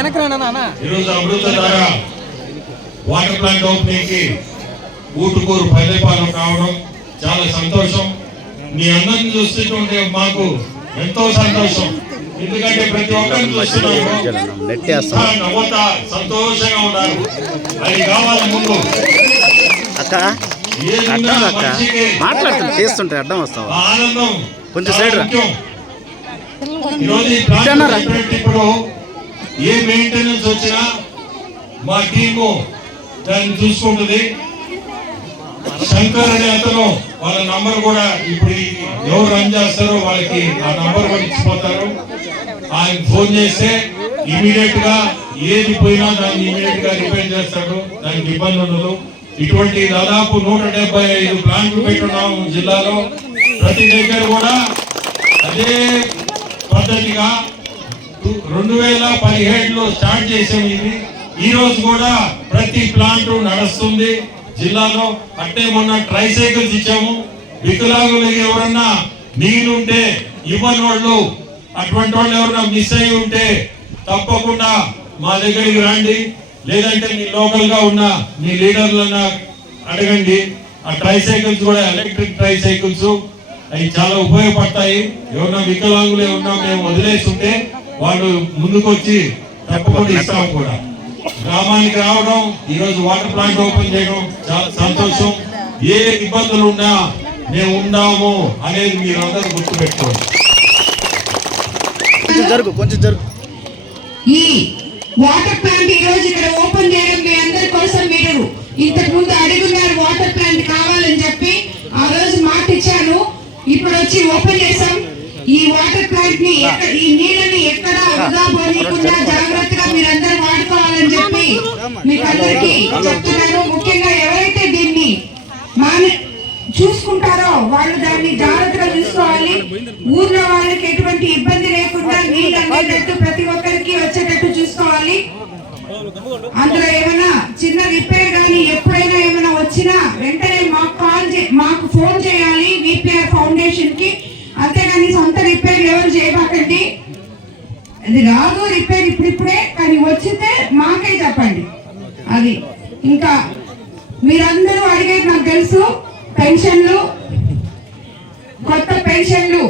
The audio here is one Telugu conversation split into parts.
ఈరోజు అమృతధార వాటర్ ప్లాంట్ ఓపెనింగ్ కి ఊటుకూరు పల్లెపాలెం కావడం చాలా సంతోషం. మీ అందరిని చూస్తుంటే మాకు ఎంతో సంతోషం. ఎందుకంటే ప్రతి ఒక్కరిని చూస్తున్నాము నవ్వుతా సంతోషంగా ఉన్నారు. అది కావాలి ముందు చేస్తుంటే అడ్డం వస్తాం ఆనందం కొంచెం సైడ్ ఈరోజు ఇప్పుడు ఏ మెయింటెనెన్స్ వచ్చినా మా టీము దాన్ని చూసుకుంటుంది. శంకర్ అనే అతను వాళ్ళ నంబర్ కూడా ఇప్పుడు ఎవరు రన్ చేస్తారో వాళ్ళకి ఆ నంబర్ కూడా ఇచ్చిపోతారు. ఆయన ఫోన్ చేస్తే ఇమీడియట్ గా ఏది పోయినా దాన్ని ఇమీడియట్ గా రిపేర్ చేస్తాడు. దానికి ఇబ్బంది ఉండదు. ఇటువంటి దాదాపు 175 ప్లాంట్లు పెట్టున్నాము జిల్లాలో. ప్రతి దగ్గర కూడా అదే పద్ధతిగా 2017లో స్టార్ట్ చేసాము. ఇది ఈ రోజు కూడా ప్రతి ప్లాంట్ నడుస్తుంది జిల్లాలో. అంటే మొన్న ట్రైసైకిల్స్ ఇచ్చాము. వికలాంగులు ఎవరన్నా నీళ్ళుంటే ఇవ్వని వాళ్ళు, అటువంటి వాళ్ళు ఎవరన్నా మిస్ అయి ఉంటే తప్పకుండా మా దగ్గరికి రండి. లేదంటే మీ లోకల్ గా ఉన్న మీ లీడర్లన్నా అడగండి. ఆ ట్రైసైకిల్స్ కూడా ఎలక్ట్రిక్ ట్రైసైకిల్స్ అవి చాలా ఉపయోగపడతాయి. ఎవరన్నా వికలాంగులు ఏమన్నా మేము వదిలేసి ఉంటే వాళ్ళు ముందుకొచ్చి తప్పకుండా ఇస్తాం కూడా. గ్రామానికి రావడం, ఈరోజు వాటర్ ప్లాంట్ ఓపెన్ చేయడం చాలా సంతోషం. ఏ ఇబ్బందులు ఉన్నా మేము ఉన్నాము అనేది మీరు అందరూ గుర్తుపెట్టుకోండి. ఈ వాటర్ ప్లాంట్ ఈ రోజు ఇక్కడ ఓపెన్ చేయడం మీ అందరి కోసం. మీరు ఇంతకు ముందు అడుగున్నారు వాటర్ ప్లాంట్ కావాలని చెప్పి. ఆ రోజు మాట ఇచ్చాను. ఇప్పుడు వచ్చి ఓపెన్ చేసాం. ఈ వాటర్ ప్లాంట్ ని ఈ నీళ్ళని ఎక్కడ వృధా పోనీయకుండా జాగ్రత్తగా మీరందరూ వాడుకోవాలని చెప్పి మీకు అందరికీ చెప్తున్నాను. ముఖ్యంగా ఎవరైతే దీన్ని చూసుకుంటారో వాళ్ళు దాన్ని జాగ్రత్తగా చూసుకోవాలి. ఊర్లో వాళ్ళకి ఎటువంటి ఇబ్బంది లేకుండా నీళ్ళు అందేటట్టు ప్రతి ఒక్కరికి వచ్చేటట్టు చూసుకోవాలి. అందులో ఏమైనా చిన్న రిపేర్ కానీ ఎప్పుడైనా ఏమైనా వచ్చినా వెంటనే మాకు ఫోన్ చేయాలి విపిఆర్ ఫౌండేషన్ కి. అంతేగాని సొంత రిపేర్ ఎవరు చేయబాకండి. అది రాదు రిపేర్ ఇప్పుడిప్పుడే, కానీ వచ్చితే మాకే చెప్పండి. అది ఇంకా మీరందరూ అడిగేది నాకు తెలుసు. పెన్షన్లు, కొత్త పెన్షన్లు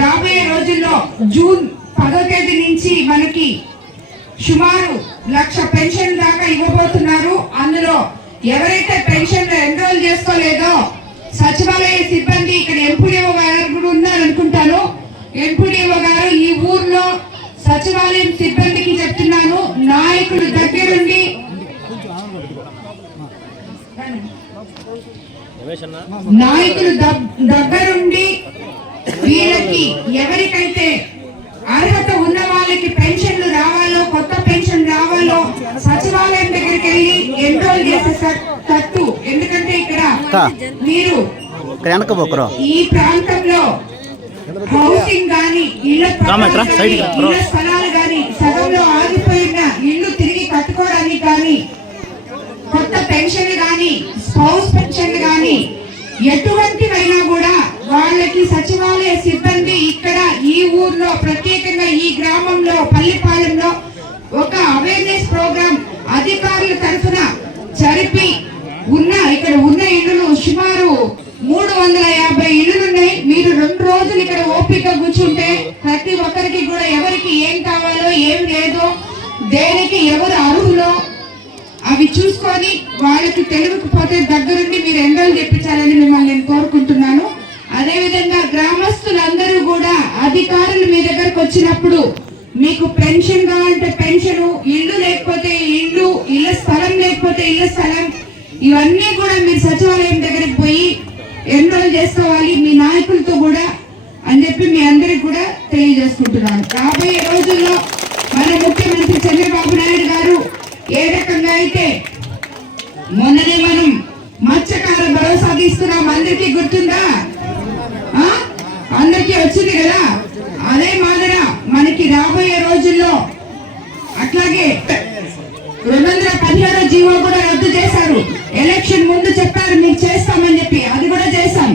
రాబోయే రోజుల్లో జూన్ 10వ తేదీ నుంచి మనకి సుమారు 1,00,000 పెన్షన్ దాకా ఇవ్వబోతున్నారు. అందులో ఎవరైతే పెన్షన్ ఎన్రోల్ చేసుకోలేదో సచివాలయ సిబ్బంది, ఇక్కడ ఎంపీడీఓ గారు కూడా ఉన్నారనుకుంటాను. ఎంపీడీఓ గారు ఈ ఊర్లో సచివాలయం సిబ్బందికి చెప్తున్నాను, నాయకులు దగ్గరుండి వీళ్ళకి ఎవరికైతే అర్హత ఉన్న వాళ్ళకి పెన్షన్లు రావాలో, కొత్త పెన్షన్ రావాలో సచివాలయం దగ్గరికి వెళ్ళి ఎన్రోల్ చేసేటట్టు. ఎందుకంటే ఇక్కడ మీరు ఈ ప్రాంతంలో హౌసింగ్ గాని ఇళ్ల స్థలాలు గాని సగంలో ఆగిపోయిన ఇల్లు తిరిగి కట్టుకోవడానికి గాని, కొత్త పెన్షన్ గాని, స్పౌస్ పెన్షన్ గాని ఎటువంటివైనా కూడా వాళ్ళకి సచివాలయ సిబ్బంది ఇక్కడ ఈ ఊర్లో ప్రత్యేకంగా ఈ గ్రామంలో పల్లిపాలెంలో ఒక అవేర్నెస్ ప్రోగ్రామ్ అధికారుల తరఫున జరిపి ఇక్కడ ఉన్న ఇళ్లు సుమారు 350 ఇళ్లున్నాయి. మీరు 2 రోజులు ఇక్కడ ఓపిక కూర్చుంటే ప్రతి ఒక్కరికి కూడా ఎవరికి ఏం కావాలో, ఏం లేదో, దేనికి ఎవరు అర్హులో అవి చూసుకొని వాళ్ళకి తెలియకపోతే దగ్గరుండి మీరు ఎన్రోల్ చేయించాలని మిమ్మల్ని నేను కోరుకుంటున్నాను. అదేవిధంగా గ్రామస్తులందరూ కూడా అధికారులు మీ దగ్గరకు వచ్చినప్పుడు మీకు పెన్షన్ కావాలంటే పెన్షన్, ఇల్లు లేకపోతే ఇల్లు, ఇళ్ల స్థలం లేకపోతే ఇళ్ల స్థలం, ఇవన్నీ కూడా మీరు సచివాలయం దగ్గరికి పోయి ఎన్రోల్ చేసుకోవాలి మీ నాయకులతో కూడా అని చెప్పి మీ అందరికి కూడా తెలియజేసుకుంటున్నాను. రాబోయే రోజుల్లో మన ముఖ్యమంత్రి చంద్రబాబు నాయుడు గారు ఏ రకంగా అయితే మొన్ననే మనం మత్స్యకార భరోసా తీసుకున్నాం, అందరికీ గుర్తుందా? అందరికీ వచ్చింది కదా. అదే మాదిరి మనకి రాబోయే రోజుల్లో అట్లాగే 217 జీవో కూడా రద్దు చేశారు. ఎలక్షన్ ముందు చెప్పారు మీకు చేస్తామని చెప్పి, అది కూడా చేశాం.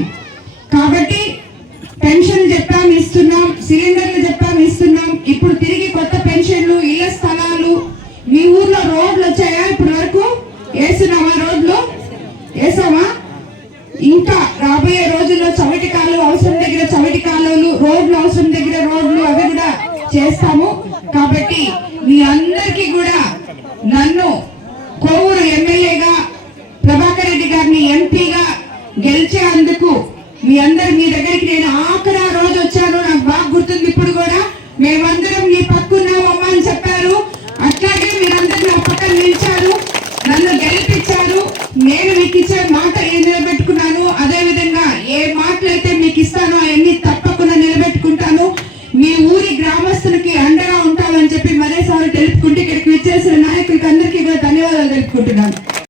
కాబట్టి పెన్షన్ చెప్పాము ఇస్తున్నాం, సిలిండర్లు చెప్పాము ఇస్తున్నాం. ఇప్పుడు తిరిగి కొత్త పెన్షన్లు, ఇళ్ల స్థలాలు ఇంకా రాబోయే రోజుల్లో చవటి కాలువ అవసరం దగ్గర చవటి కాలువలు, రోడ్లు అవసరం దగ్గర రోడ్లు అవి కూడా చేస్తాము. కాబట్టి మీ అందరికీ కూడా నన్ను కోవూరు ఎమ్మెల్యేగా ప్రభాకర్ రెడ్డి గారిని ఎంపీగా గెలిచేందుకు మీ దగ్గరికి నేను ఆఖరి రోజు వచ్చాను, నాకు బాగా గుర్తుంది. ఇప్పుడు కూడా మేమందరం నీ పక్కున్నామమ్మా అని చెప్పారు. అట్లాగే మీరందరూ నా పక్కన నిలిచారు, నన్ను గెలిపించారు. నేను మీకు ఇచ్చే మాట నిలబెట్టుకున్నాను. అదే విధంగా ఏ మాటలైతే మీకు ఇస్తానో అవన్నీ తప్పకుండా నిలబెట్టుకుంటాను. మీ ఊరి గ్రామస్తులకి అండగా ఉంటామని చెప్పి మరోసారి తెలుపుకుంటూ ఇక్కడికి విచ్చేసిన నాయకులకి అందరికీ కూడా ధన్యవాదాలు తెలుపుకుంటున్నాను.